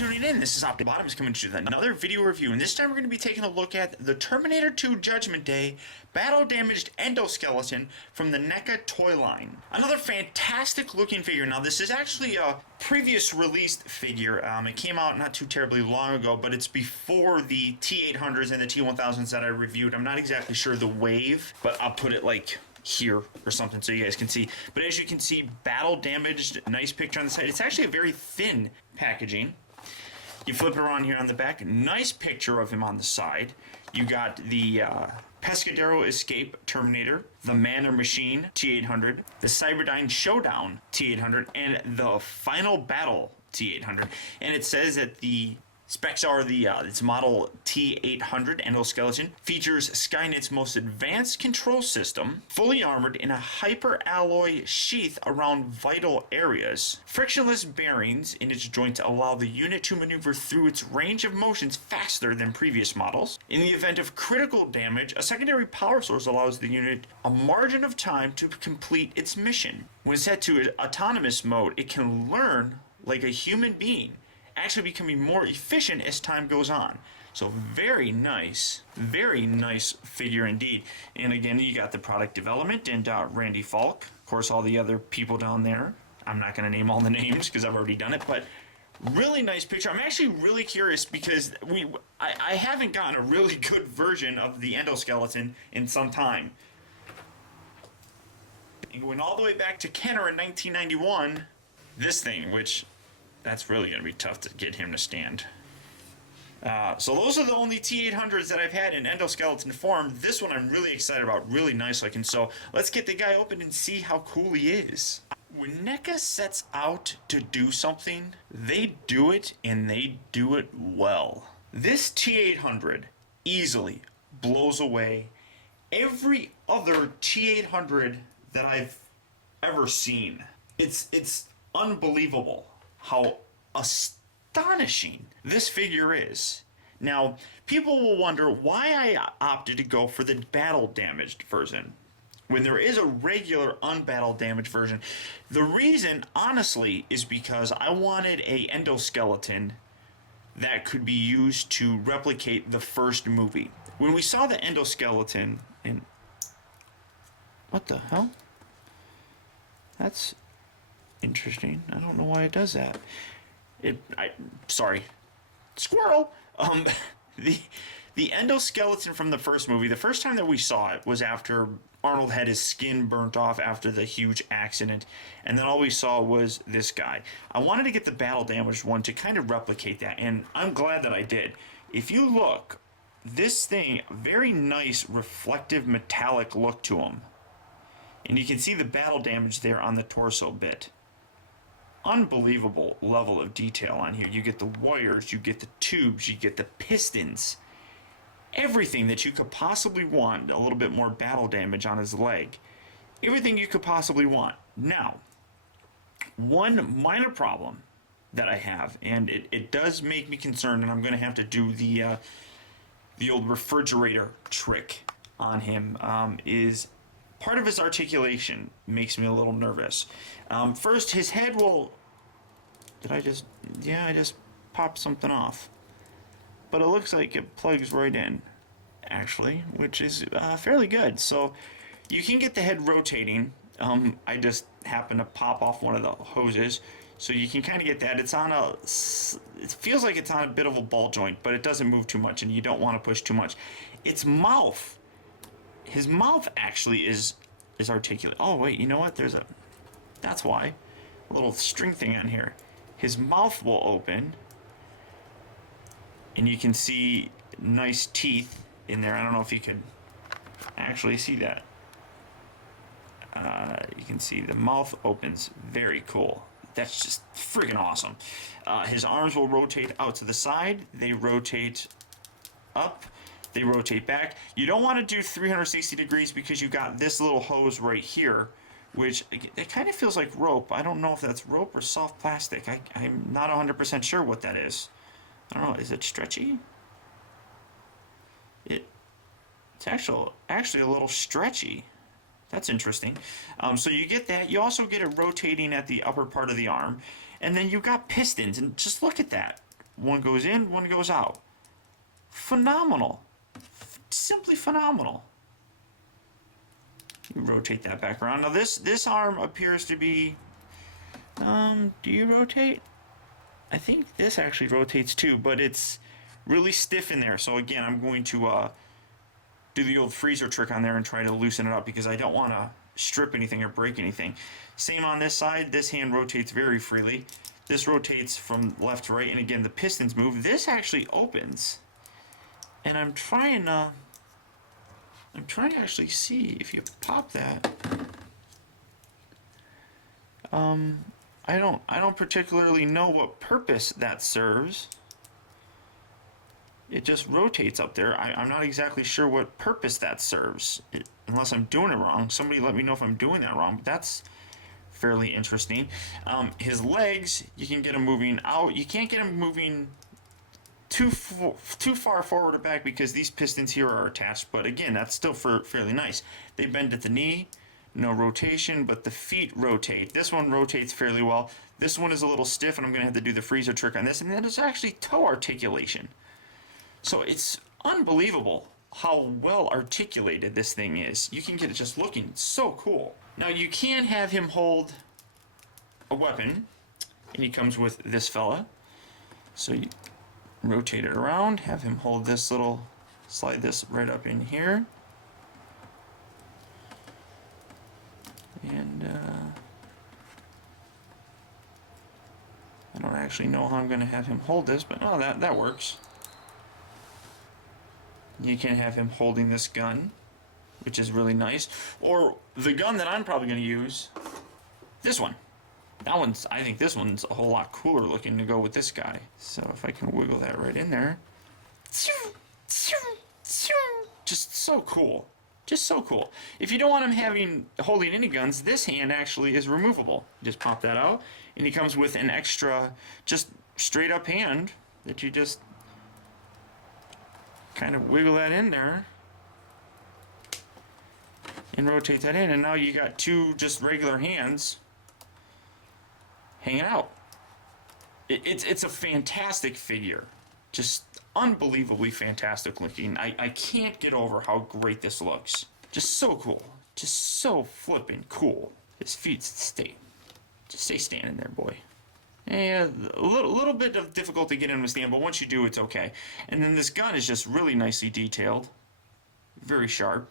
tuning in. This is Optibottoms coming to you with another video review, and this time we're going to be taking a look at the Terminator 2 Judgment Day battle-damaged Endoskeleton from the NECA toy line. Another fantastic looking figure. Now this is actually a previous released figure. It came out not too terribly long ago, but it's before the T-800s and the T-1000s that I reviewed. I'm not exactly sure the wave, but I'll put it like here or something so you guys can see. But as you can see, battle damaged, nice picture on the side. It's actually a very thin packaging. You flip it around here on the back, nice picture of him on the side. You got the Pescadero Escape Terminator, the Man or Machine T-800, the Cyberdyne Showdown T-800, and the Final Battle T-800. And it says that the specs are its model T-800 Endoskeleton features Skynet's most advanced control system, fully armored in a hyper-alloy sheath around vital areas. Frictionless bearings in its joints allow the unit to maneuver through its range of motions faster than previous models. In the event of critical damage, a secondary power source allows the unit a margin of time to complete its mission. When set to autonomous mode, it can learn like a human being, actually becoming more efficient as time goes on. So very nice figure indeed. And again, you got the product development and Randy Falk, of course all the other people down there. I'm not going to name all the names because I've already done it, but really nice picture. I'm actually really curious because I haven't gotten a really good version of the Endoskeleton in some time. Going all the way back to Kenner in 1991, this thing, which that's really going to be tough to get him to stand. So those are the only T-800s that I've had in Endoskeleton form. This one I'm really excited about, really nice looking. So let's get the guy open and see how cool he is. When NECA sets out to do something, they do it and they do it well. This T-800 easily blows away every other T-800 that I've ever seen. It's unbelievable how astonishing this figure is. Now, people will wonder why I opted to go for the battle damaged version when there is a regular unbattle damaged version. The reason, honestly, is because I wanted a Endoskeleton that could be used to replicate the first movie. When we saw the Endoskeleton in... What the hell? That's interesting. I don't know why it does that. Sorry. Squirrel! The Endoskeleton from the first movie, the first time that we saw it was after Arnold had his skin burnt off after the huge accident, and then all we saw was this guy. I wanted to get the battle damaged one to kind of replicate that, and I'm glad that I did. If you look, this thing, very nice reflective metallic look to him. And you can see the battle damage there on the torso bit. Unbelievable level of detail on here. You get the wires, you get the tubes, you get the pistons. Everything that you could possibly want. A little bit more battle damage on his leg. Everything you could possibly want. Now, one minor problem that I have, and it does make me concerned, and I'm going to have to do the old refrigerator trick on him, is part of his articulation makes me a little nervous. First, his head will... I just popped something off. But it looks like it plugs right in, actually, which is fairly good. So you can get the head rotating. I just happened to pop off one of the hoses. So you can kind of get that. It feels like it's on a bit of a ball joint, but it doesn't move too much, and you don't want to push too much. Its mouth... His mouth actually is articulate. Oh wait, you know what? That's why. A little string thing on here. His mouth will open, and you can see nice teeth in there. I don't know if you can actually see that. You can see the mouth opens. Very cool. That's just freaking awesome. His arms will rotate out to the side. They rotate up. They rotate back. You don't want to do 360 degrees because you've got this little hose right here, which it kind of feels like rope. I don't know if that's rope or soft plastic. I'm not 100% sure what that is. I don't know. Is it stretchy? It's actually a little stretchy. That's interesting. So you get that. You also get it rotating at the upper part of the arm. And then you've got pistons. And just look at that. One goes in, one goes out. Phenomenal. Simply phenomenal. You rotate that back around. Now this arm appears to be, do you rotate? I think this actually rotates too, but it's really stiff in there. So again, I'm going to do the old freezer trick on there and try to loosen it up because I don't want to strip anything or break anything. Same on this side. This hand rotates very freely. This rotates from left to right, and again, the pistons move. This actually opens, and I'm trying to actually see if you pop that. I don't particularly know what purpose that serves. It just rotates up there. I'm not exactly sure what purpose that serves, unless I'm doing it wrong. Somebody let me know if I'm doing that wrong, but that's fairly interesting. His legs, you can get him moving out. You can't get him moving too far forward or back because these pistons here are attached, but again, that's still fairly nice. They bend at the knee, no rotation, but the feet rotate. This one rotates fairly well. This one is a little stiff, and I'm going to have to do the freezer trick on this, and then there's actually toe articulation. So it's unbelievable how well articulated this thing is. You can get it just looking so cool. Now you can have him hold a weapon, and he comes with this fella. So you rotate it around, have him hold this little, slide this right up in here. And I don't actually know how I'm going to have him hold this, but oh, that works. You can have him holding this gun, which is really nice. Or the gun that I'm probably going to use, this one. I think this one's a whole lot cooler looking to go with this guy. So if I can wiggle that right in there. Just so cool. Just so cool. If you don't want him holding any guns, this hand actually is removable. Just pop that out, and he comes with an extra, just straight up hand that you just kind of wiggle that in there and rotate that in, and now you got two just regular hands hanging out. It's a fantastic figure, just unbelievably fantastic looking. I can't get over how great this looks. Just so cool, just so flippin' cool. His feet stay standing there, boy. Yeah, a little bit of difficult to get him to stand, but once you do, it's okay. And then this gun is just really nicely detailed, very sharp.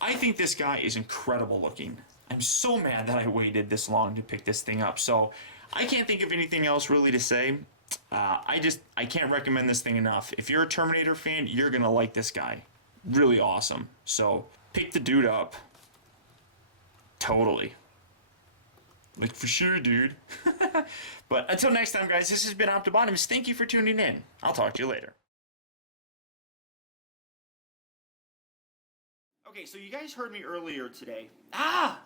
I think this guy is incredible looking. I'm so mad that I waited this long to pick this thing up. So I can't think of anything else really to say. I can't recommend this thing enough. If you're a Terminator fan, you're gonna like this guy. Really awesome. So pick the dude up. Totally. Like, for sure, dude. But until next time, guys, this has been Optibottoms. Thank you for tuning in. I'll talk to you later. Okay, so you guys heard me earlier today. I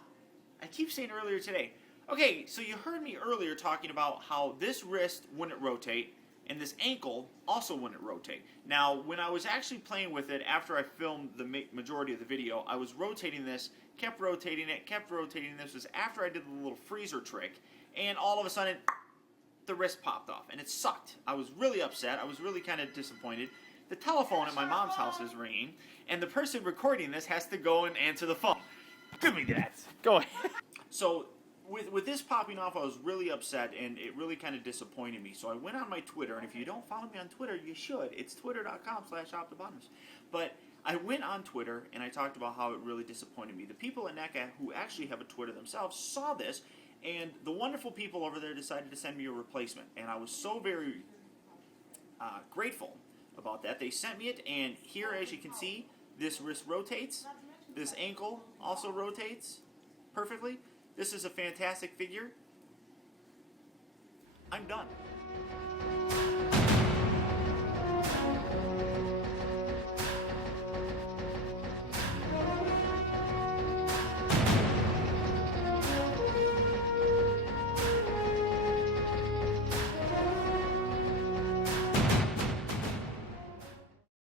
keep saying earlier today. Okay, so you heard me earlier talking about how this wrist wouldn't rotate, and this ankle also wouldn't rotate. Now, when I was actually playing with it after I filmed the majority of the video, I was rotating this, kept rotating it, kept rotating this. This was after I did the little freezer trick, and all of a sudden, the wrist popped off, and it sucked. I was really upset. I was really kind of disappointed. The telephone at my mom's house is ringing, and the person recording this has to go and answer the phone. Give me that. Go ahead. So, with this popping off, I was really upset, and it really kind of disappointed me. So I went on my Twitter, and if you don't follow me on Twitter, you should. It's twitter.com/optibottoms. But I went on Twitter, and I talked about how it really disappointed me. The people at NECA, who actually have a Twitter themselves, saw this, and the wonderful people over there decided to send me a replacement. And I was so very grateful about that. They sent me it, and here, as you can see, this wrist rotates. This ankle also rotates perfectly. This is a fantastic figure. I'm done.